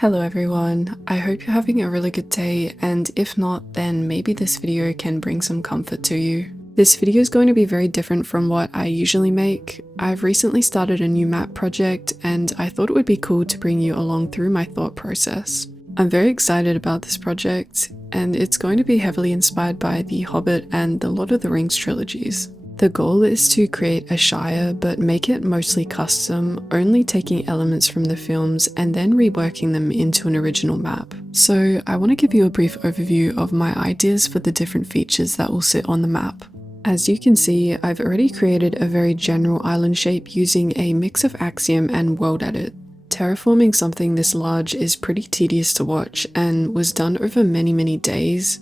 Hello everyone, I hope you're having a really good day, and if not, then maybe this video can bring some comfort to you. This video is going to be very different from what I usually make. I've recently started a new map project and I thought it would be cool to bring you along through my thought process. I'm very excited about this project, and it's going to be heavily inspired by the Hobbit and the Lord of the Rings trilogies. The goal is to create a Shire, but make it mostly custom, only taking elements from the films and then reworking them into an original map. So I want to give you a brief overview of my ideas for the different features that will sit on the map. As you can see, I've already created a very general island shape using a mix of Axiom and World Edit. Terraforming something this large is pretty tedious to watch and was done over many days.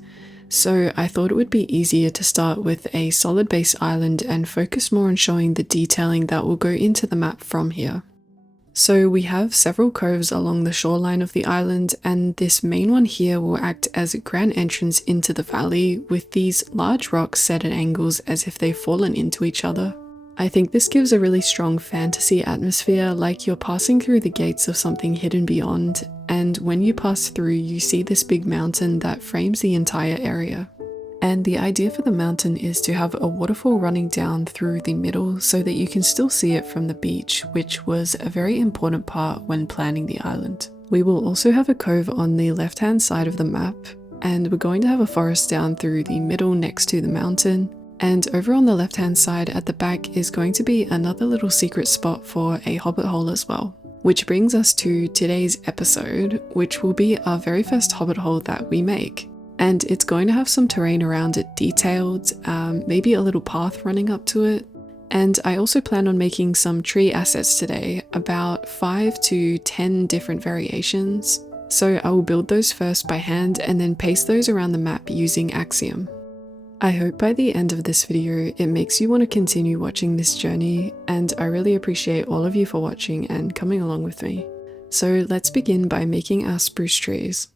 So I thought it would be easier to start with a solid base island and focus more on showing the detailing that will go into the map from here. So we have several coves along the shoreline of the island, and this main one here will act as a grand entrance into the valley with these large rocks set at angles as if they've fallen into each other. I think this gives a really strong fantasy atmosphere, like you're passing through the gates of something hidden beyond, and when you pass through you see this big mountain that frames the entire area. And the idea for the mountain is to have a waterfall running down through the middle so that you can still see it from the beach, which was a very important part when planning the island. We will also have a cove on the left hand side of the map, and we're going to have a forest down through the middle next to the mountain. And over on the left hand side at the back is going to be another little secret spot for a hobbit hole as well. Which brings us to today's episode, which will be our very first hobbit hole that we make. And it's going to have some terrain around it detailed, maybe a little path running up to it. And I also plan on making some tree assets today, about 5 to 10 different variations. So I will build those first by hand and then paste those around the map using Axiom. I hope by the end of this video it makes you want to continue watching this journey, and I really appreciate all of you for watching and coming along with me. So let's begin by making our spruce trees.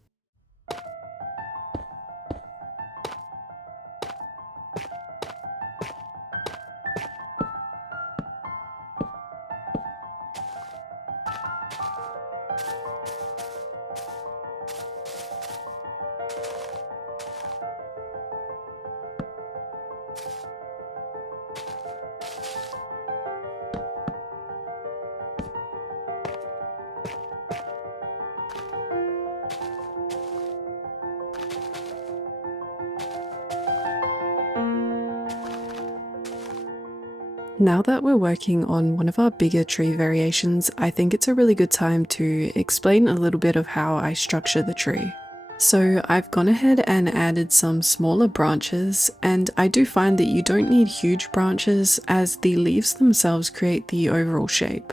Now that we're working on one of our bigger tree variations, I think it's a really good time to explain a little bit of how I structure the tree. So I've gone ahead and added some smaller branches, and I do find that you don't need huge branches as the leaves themselves create the overall shape.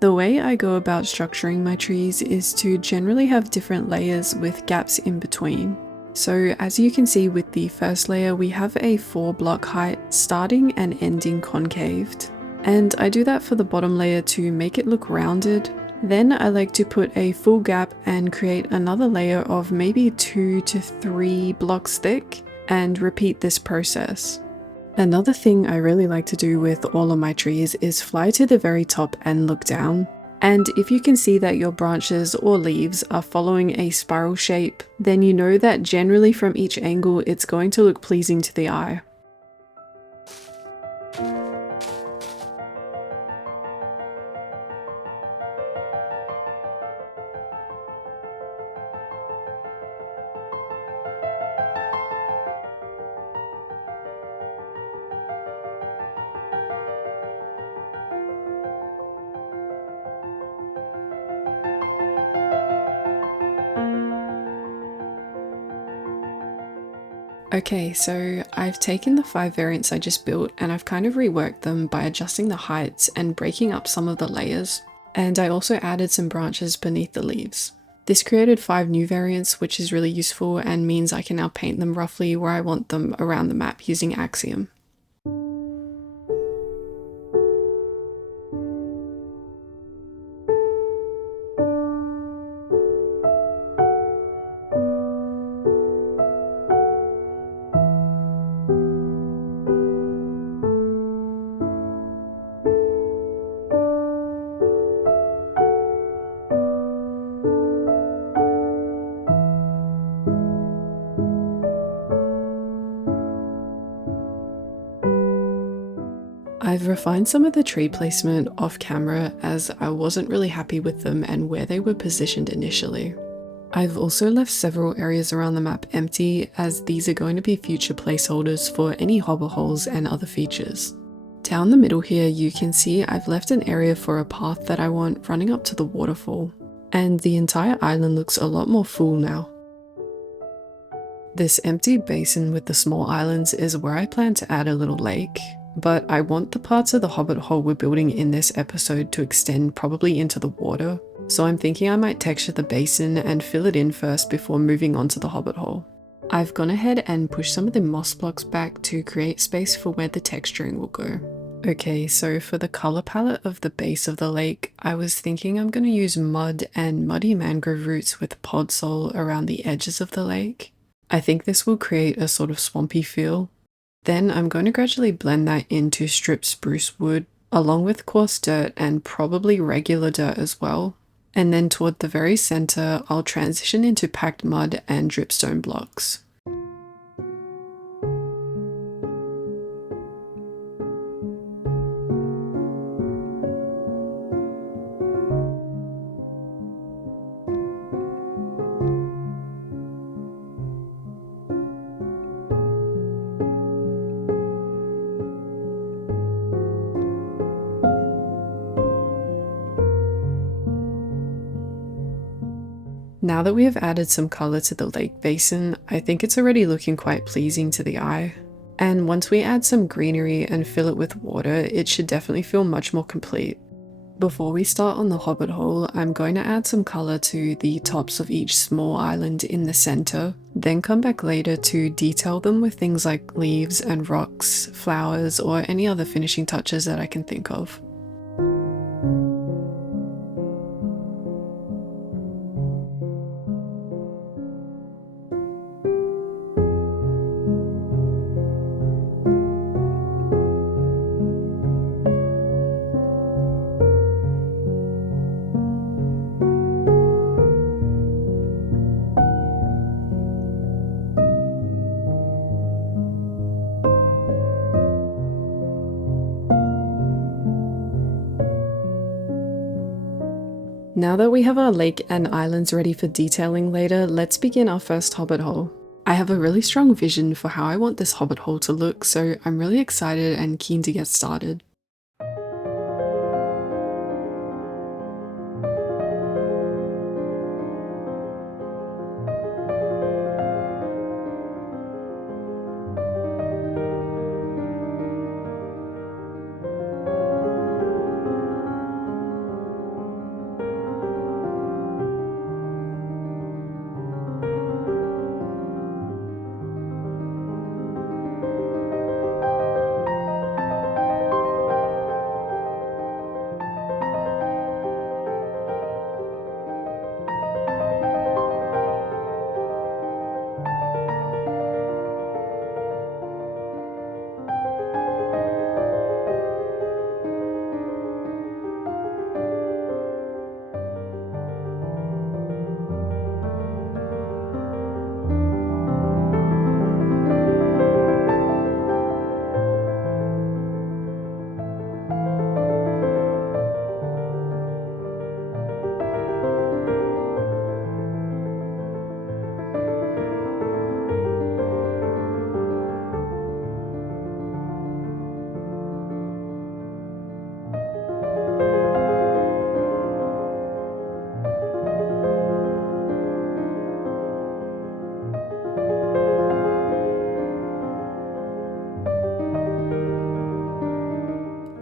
The way I go about structuring my trees is to generally have different layers with gaps in between. So as you can see with the first layer, we have a 4-block height starting and ending concaved. And I do that for the bottom layer to make it look rounded. Then I like to put a full gap and create another layer of maybe 2 to 3 blocks thick and repeat this process. Another thing I really like to do with all of my trees is fly to the very top and look down. And if you can see that your branches or leaves are following a spiral shape, then you know that generally from each angle it's going to look pleasing to the eye. Okay, so I've taken the 5 variants I just built and I've kind of reworked them by adjusting the heights and breaking up some of the layers. And I also added some branches beneath the leaves. This created 5 new variants, which is really useful and means I can now paint them roughly where I want them around the map using Axiom. I've refined some of the tree placement off camera as I wasn't really happy with them and where they were positioned initially. I've also left several areas around the map empty as these are going to be future placeholders for any hobbit holes and other features. Down the middle here you can see I've left an area for a path that I want running up to the waterfall, and the entire island looks a lot more full now. This empty basin with the small islands is where I plan to add a little lake, but I want the parts of the hobbit hole we're building in this episode to extend probably into the water, so I'm thinking I might texture the basin and fill it in first before moving on to the hobbit hole. I've gone ahead and pushed some of the moss blocks back to create space for where the texturing will go. Okay, so for the color palette of the base of the lake, I was thinking I'm going to use mud and muddy mangrove roots with podsol around the edges of the lake. I think this will create a sort of swampy feel. Then I'm going to gradually blend that into stripped spruce wood, along with coarse dirt and probably regular dirt as well. And then toward the very center, I'll transition into packed mud and dripstone blocks. Now that we have added some color to the lake basin, I think it's already looking quite pleasing to the eye. And once we add some greenery and fill it with water, it should definitely feel much more complete. Before we start on the hobbit hole, I'm going to add some color to the tops of each small island in the center, then come back later to detail them with things like leaves and rocks, flowers, or any other finishing touches that I can think of. Now that we have our lake and islands ready for detailing later, let's begin our first hobbit hole. I have a really strong vision for how I want this hobbit hole to look, so I'm really excited and keen to get started.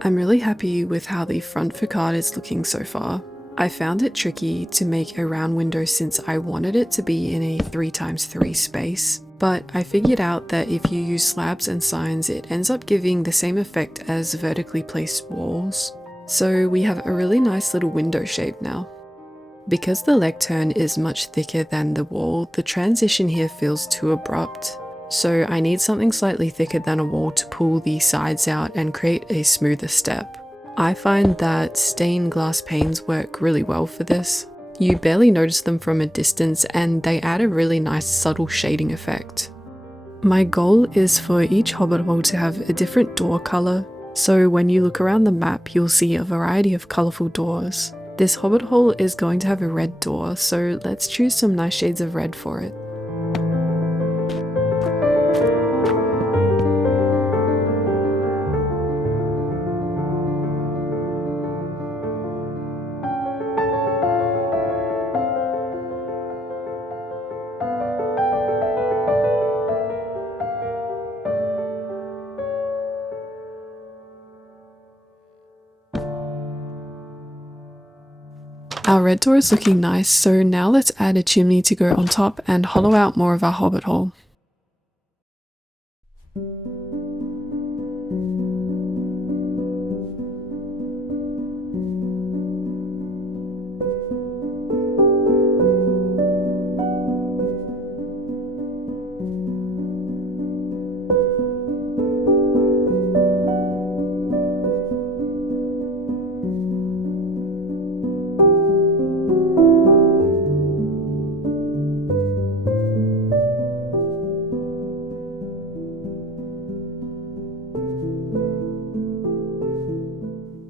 I'm really happy with how the front facade is looking so far. I found it tricky to make a round window since I wanted it to be in a 3x3 space, but I figured out that if you use slabs and signs, it ends up giving the same effect as vertically placed walls. So we have a really nice little window shape now. Because the lectern is much thicker than the wall, the transition here feels too abrupt. So I need something slightly thicker than a wall to pull the sides out and create a smoother step. I find that stained glass panes work really well for this. You barely notice them from a distance and they add a really nice subtle shading effect. My goal is for each hobbit hole to have a different door color, So when you look around the map, you'll see a variety of colourful doors. This hobbit hole is going to have a red door, so let's choose some nice shades of red for it. Our red door is looking nice, so now let's add a chimney to go on top and hollow out more of our hobbit hole.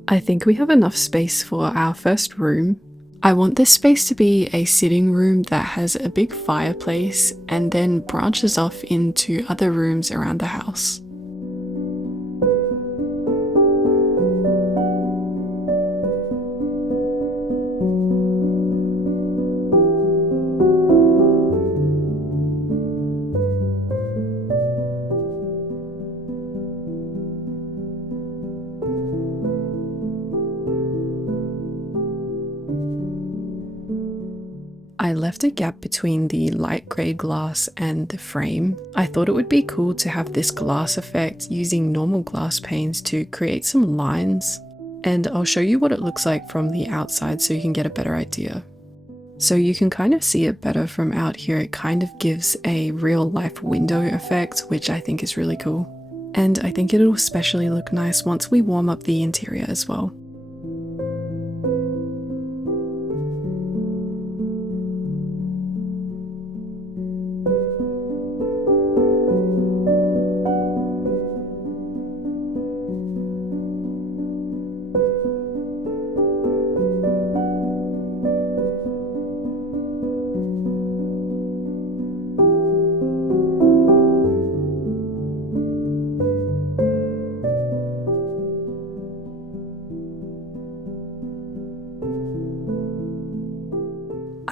I think we have enough space for our first room. I want this space to be a sitting room that has a big fireplace and then branches off into other rooms around the house. I left a gap between the light grey glass and the frame. I thought it would be cool to have this glass effect using normal glass panes to create some lines, and I'll show you what it looks like from the outside so you can get a better idea. So you can kind of see it better from out here. It kind of gives a real life window effect, which I think is really cool. And I think it'll especially look nice once we warm up the interior as well.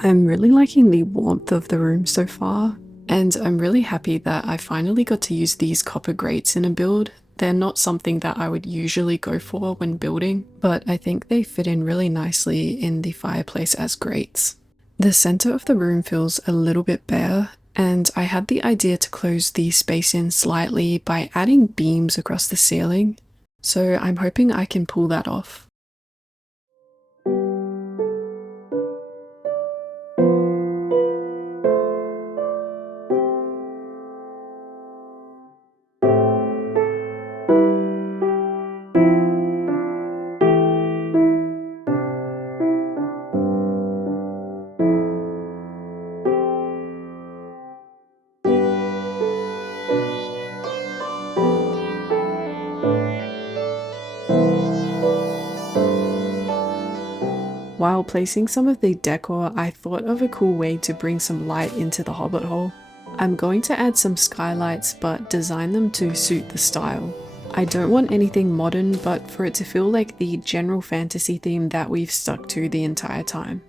I'm really liking the warmth of the room so far, and I'm really happy that I finally got to use these copper grates in a build. They're not something that I would usually go for when building, but I think they fit in really nicely in the fireplace as grates. The center of the room feels a little bit bare, and I had the idea to close the space in slightly by adding beams across the ceiling, so I'm hoping I can pull that off. While placing some of the decor, I thought of a cool way to bring some light into the hobbit hole. I'm going to add some skylights, but design them to suit the style. I don't want anything modern, but for it to feel like the general fantasy theme that we've stuck to the entire time.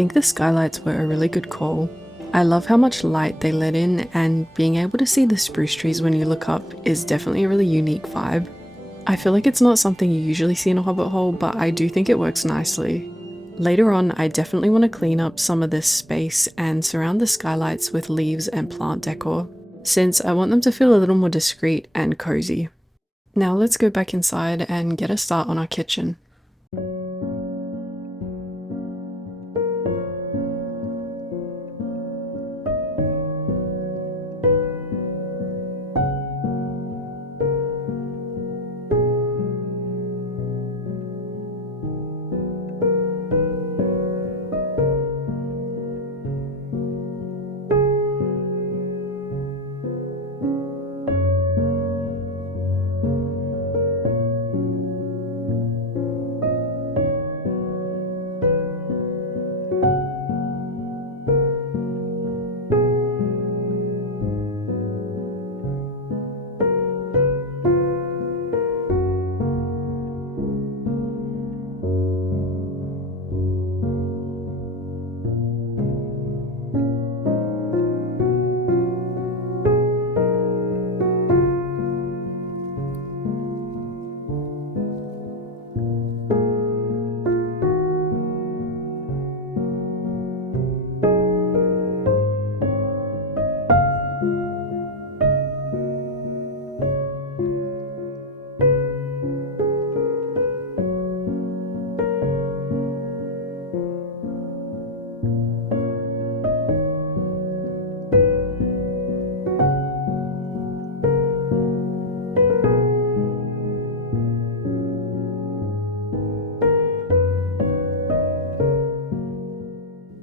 think the skylights were a really good call. I love how much light they let in, and being able to see the spruce trees when you look up is definitely a really unique vibe. I feel like it's not something you usually see in a Hobbit hole, but I do think it works nicely. Later on, I definitely want to clean up some of this space and surround the skylights with leaves and plant decor, since I want them to feel a little more discreet and cozy. Now let's go back inside and get a start on our kitchen.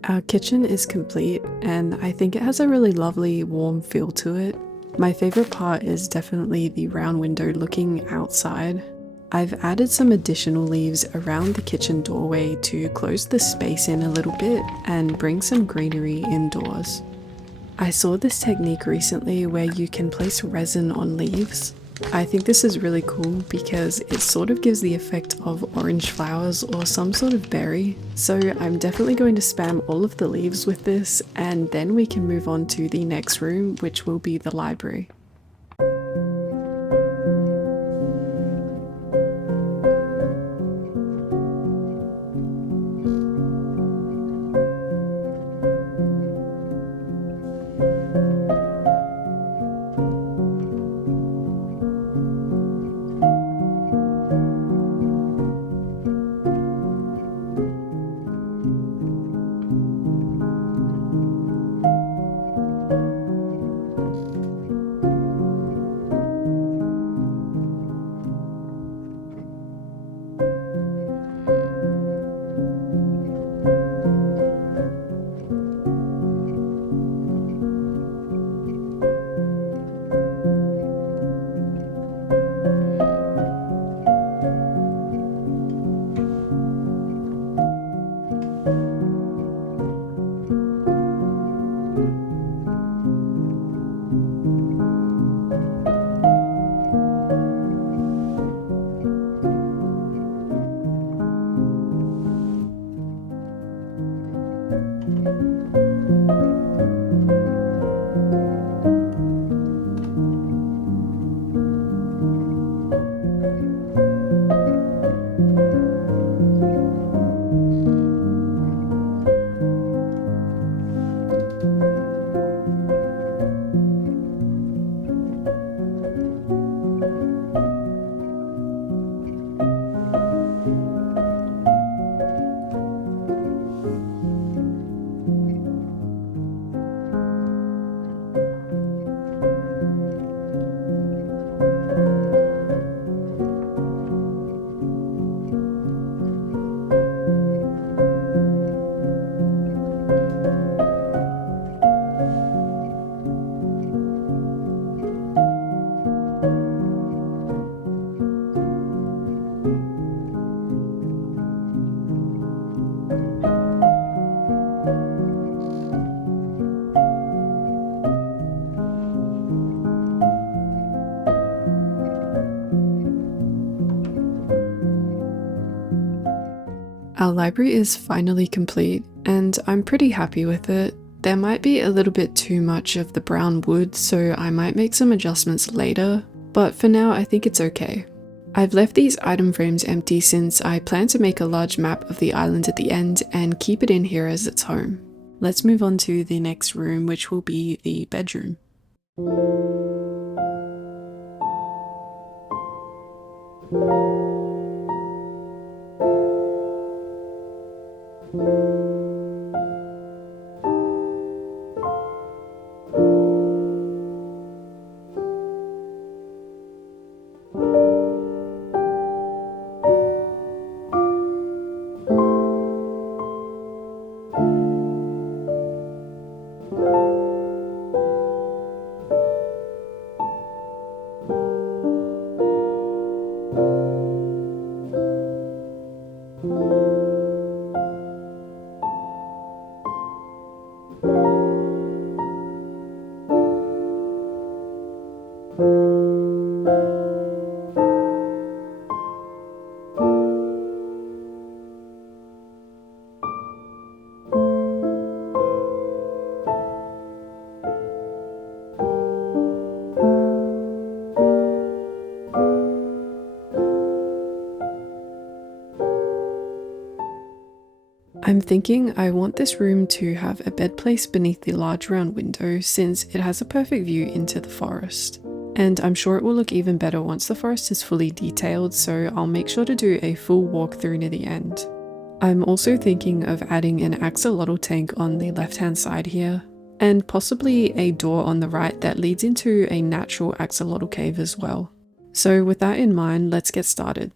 Our kitchen is complete, and I think it has a really lovely warm feel to it. My favorite part is definitely the round window looking outside. I've added some additional leaves around the kitchen doorway to close the space in a little bit and bring some greenery indoors. I saw this technique recently where you can place resin on leaves. I think this is really cool because it sort of gives the effect of orange flowers or some sort of berry. So I'm definitely going to spam all of the leaves with this, and then we can move on to the next room, which will be the library. Our library is finally complete, and I'm pretty happy with it. There might be a little bit too much of the brown wood, so I might make some adjustments later, but for now I think it's okay. I've left these item frames empty since I plan to make a large map of the island at the end and keep it in here as its home. Let's move on to the next room, which will be the bedroom. I'm thinking I want this room to have a bed placed beneath the large round window since it has a perfect view into the forest. And I'm sure it will look even better once the forest is fully detailed, so I'll make sure to do a full walkthrough near the end. I'm also thinking of adding an axolotl tank on the left hand side here, and possibly a door on the right that leads into a natural axolotl cave as well. So with that in mind, let's get started.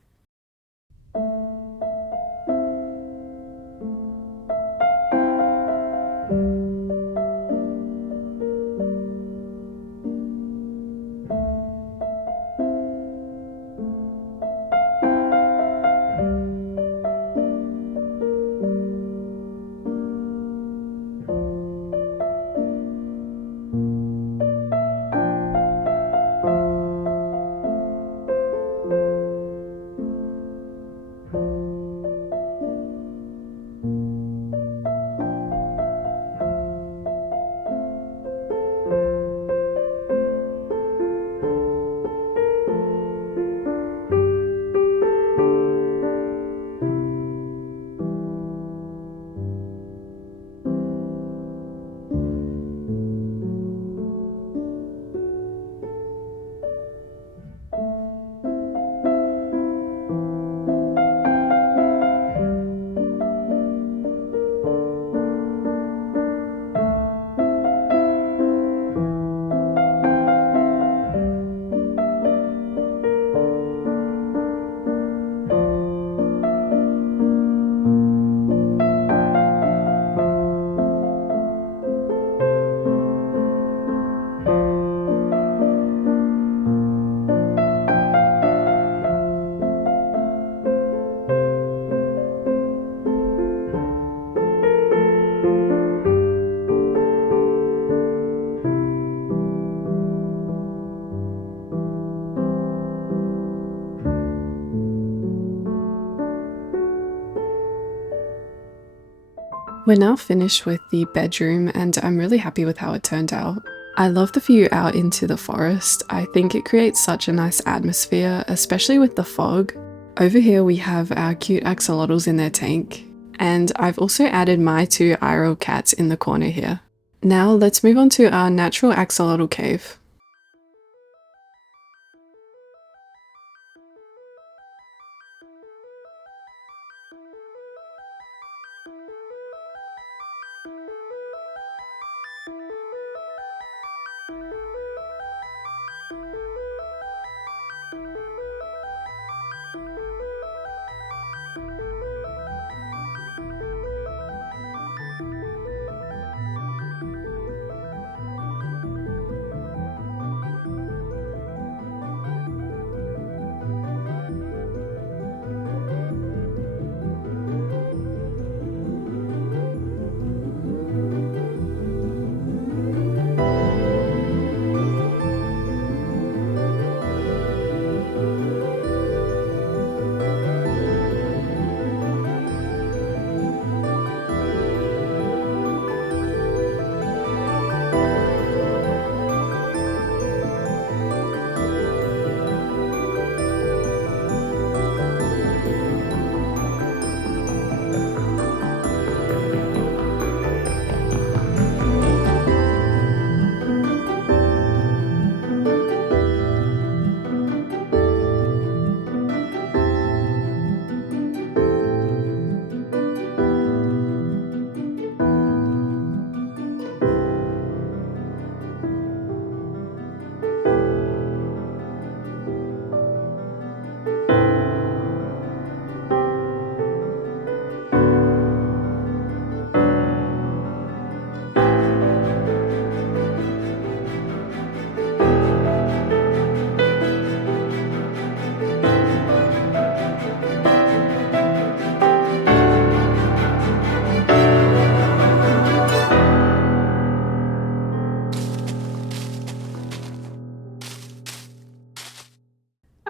We're now finished with the bedroom and I'm really happy with how it turned out. I love the view out into the forest. I think it creates such a nice atmosphere, especially with the fog. Over here we have our cute axolotls in their tank, and I've also added my two IRL cats in the corner here. Now let's move on to our natural axolotl cave.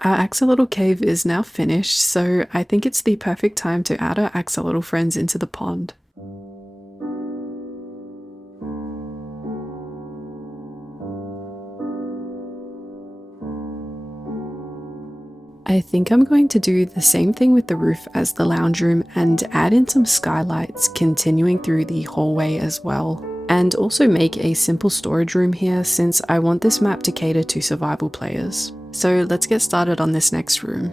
Our Axolotl Cave is now finished, so I think it's the perfect time to add our axolotl friends into the pond. I think I'm going to do the same thing with the roof as the lounge room and add in some skylights continuing through the hallway as well. And also make a simple storage room here since I want this map to cater to survival players. So let's get started on this next room.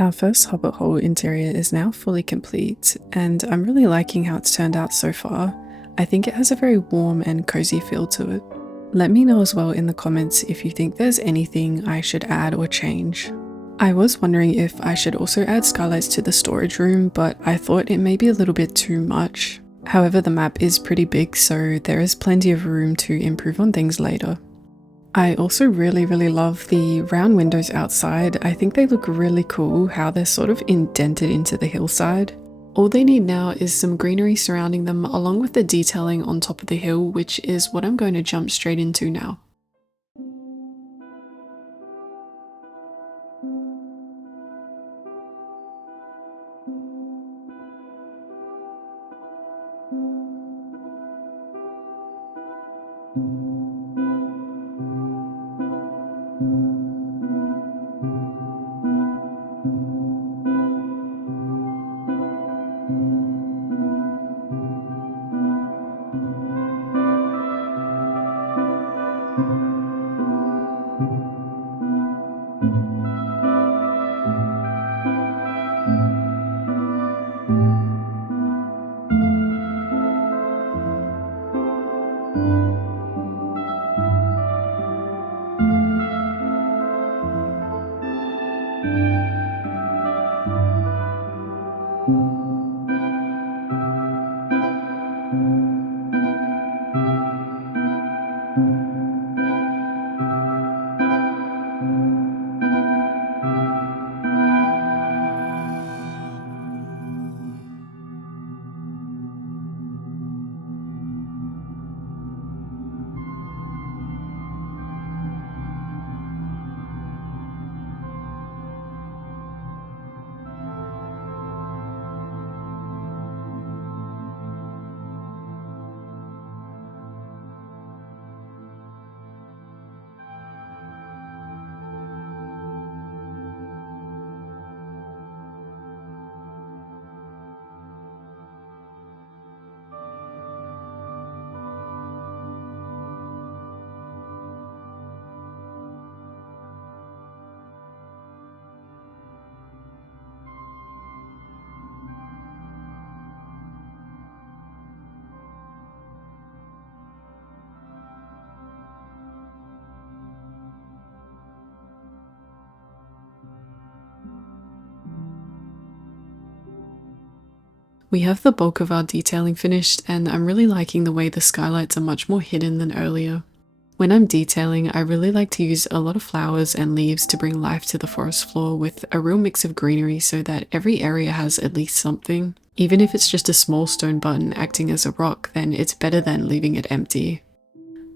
Our first Hobbit hole interior is now fully complete, and I'm really liking how it's turned out so far. I think it has a very warm and cozy feel to it. Let me know as well in the comments if you think there's anything I should add or change. I was wondering if I should also add skylights to the storage room, but I thought it may be a little bit too much. However, the map is pretty big, so there is plenty of room to improve on things later. I also really love the round windows outside. I think they look really cool how they're sort of indented into the hillside. All they need now is some greenery surrounding them along with the detailing on top of the hill, which is what I'm going to jump straight into now. We have the bulk of our detailing finished, and I'm really liking the way the skylights are much more hidden than earlier. When I'm detailing, I really like to use a lot of flowers and leaves to bring life to the forest floor with a real mix of greenery so that every area has at least something. Even if it's just a small stone button acting as a rock, then it's better than leaving it empty.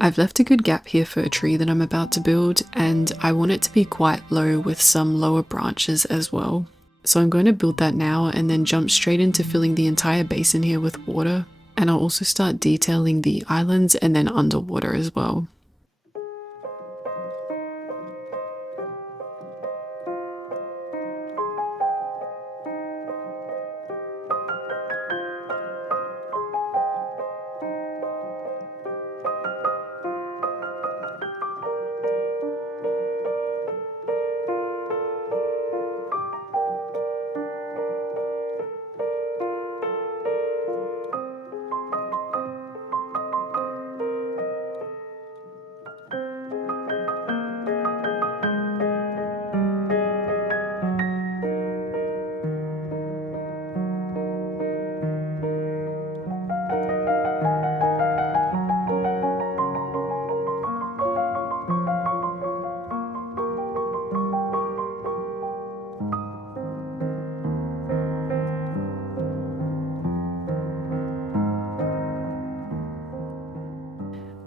I've left a good gap here for a tree that I'm about to build, and I want it to be quite low with some lower branches as well. So I'm going to build that now and then jump straight into filling the entire basin here with water, and I'll also start detailing the islands and then underwater as well.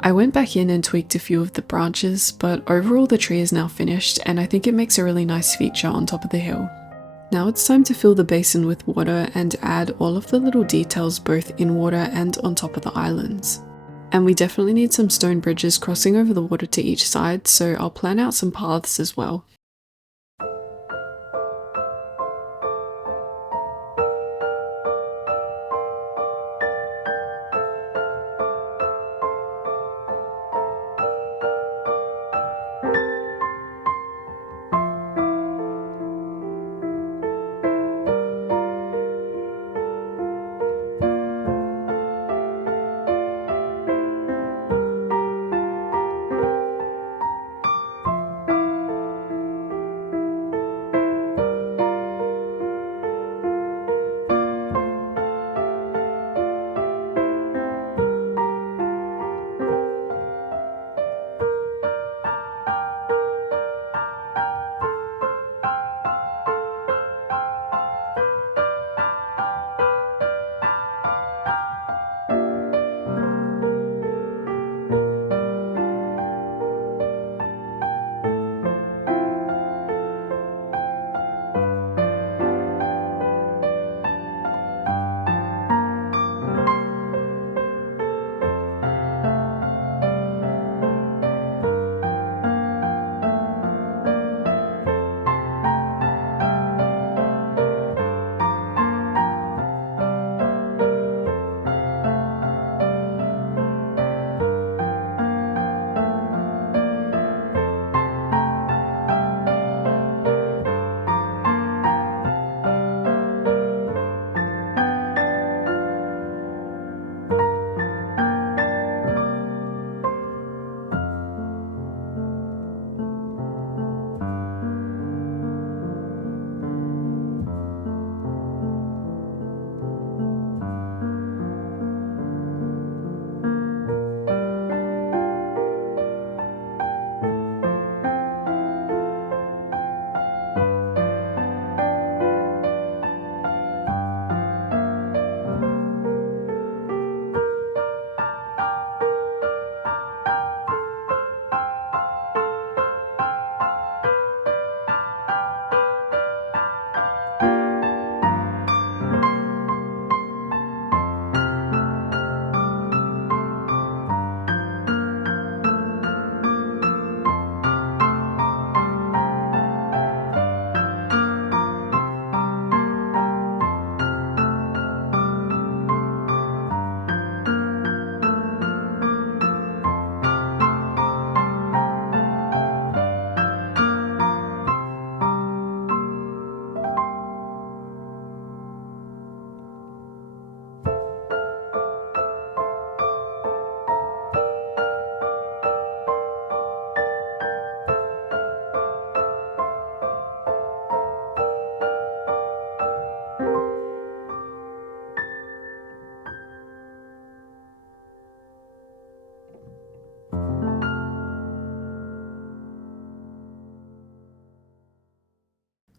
I went back in and tweaked a few of the branches, but overall the tree is now finished and I think it makes a really nice feature on top of the hill. Now it's time to fill the basin with water and add all of the little details both in water and on top of the islands. And we definitely need some stone bridges crossing over the water to each side, so I'll plan out some paths as well.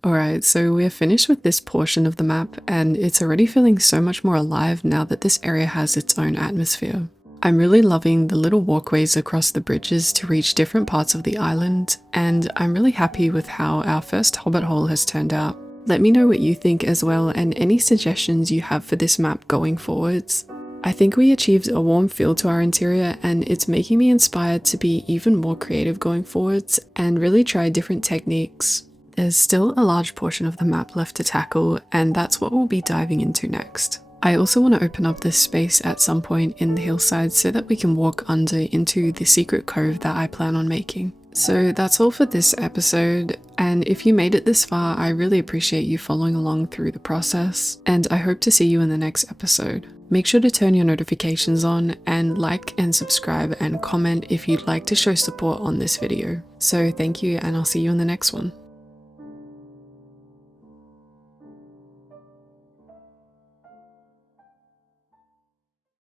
Alright, so we're finished with this portion of the map, and it's already feeling so much more alive now that this area has its own atmosphere. I'm really loving the little walkways across the bridges to reach different parts of the island, and I'm really happy with how our first Hobbit hole has turned out. Let me know what you think as well, and any suggestions you have for this map going forwards. I think we achieved a warm feel to our interior, and it's making me inspired to be even more creative going forwards and really try different techniques. There's still a large portion of the map left to tackle, and that's what we'll be diving into next. I also want to open up this space at some point in the hillside so that we can walk under into the secret cove that I plan on making. So that's all for this episode, and if you made it this far, I really appreciate you following along through the process, and I hope to see you in the next episode. Make sure to turn your notifications on and like and subscribe and comment if you'd like to show support on this video. So thank you, and I'll see you in the next one.